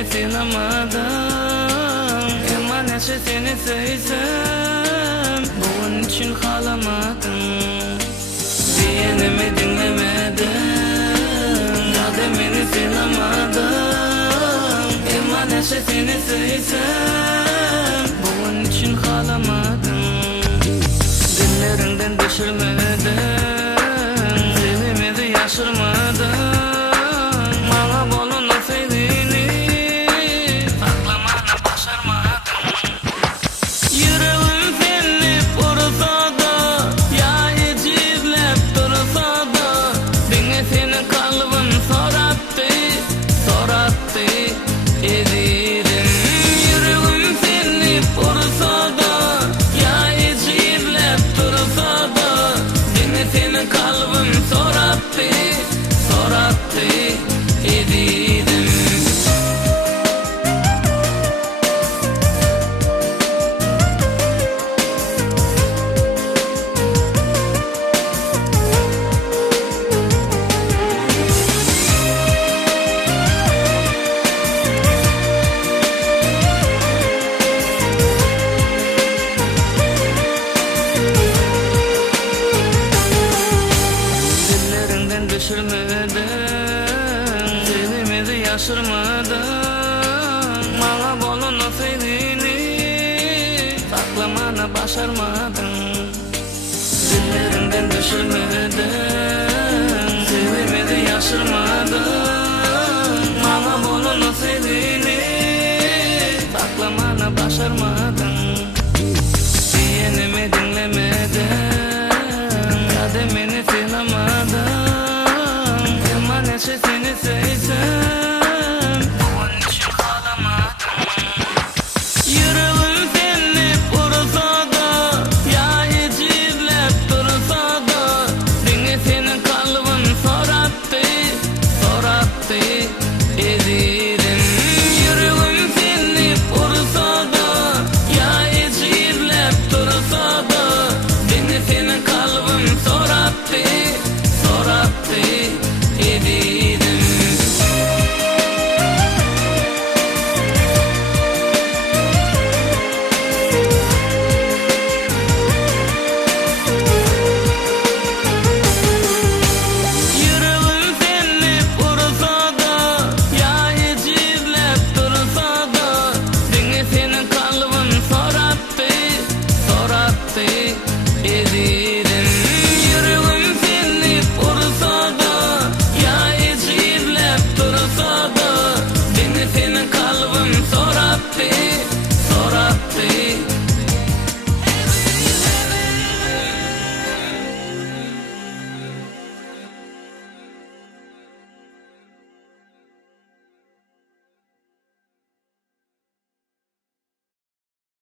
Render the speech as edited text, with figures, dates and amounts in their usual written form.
beni silamadın, emaneşe seni sevsem bunun için ağlamadın. Diyenimi dinlemedin, ya da beni silamadın, emaneşe seni sevsem bunun için ağlamadın. Dillerinden düşürmedin, dilimizi yaşırmadın. Bana bolunu sevdiğini saklamana başarmadın. Yüreğim seni vursa da, ya hiç izlep dursa da, beni senin kalbin sorattı, sorattı edirim. Yüreğim seni vursa da, ya hiç izlep dursa da, beni senin kalbin sorattı, sorattı edirim. Dillerinden düşürmedin, dilimizi yaşırmadın. Bana bolunu sevdiğini saklamana başarmadın. Dillerinden düşürmedin, dilimizi yaşırmadın. Bana bolunu sevdiğini saklamana başarmadın. Diyenimi dinlemedin, ya da beni silamadın, emaneşe seni sevsem bunun için ağlamadın. Yüreğim seni vursa da, ya hiç izlep dursa da, beni senin kalbin sorattı, sorattı edirim. Yüreğim seni vursa da, ya hiç izlep dursa da, beni senin kalbin sorattı, sorattı edirim. Yüreğim seni vursa da, ya hiç izlep dursa da, beni senin kalbin sorattı, sorattı edirim. Yüreğim seni vursa da, ya hiç izlep dursa da, beni senin kalbin sorattı,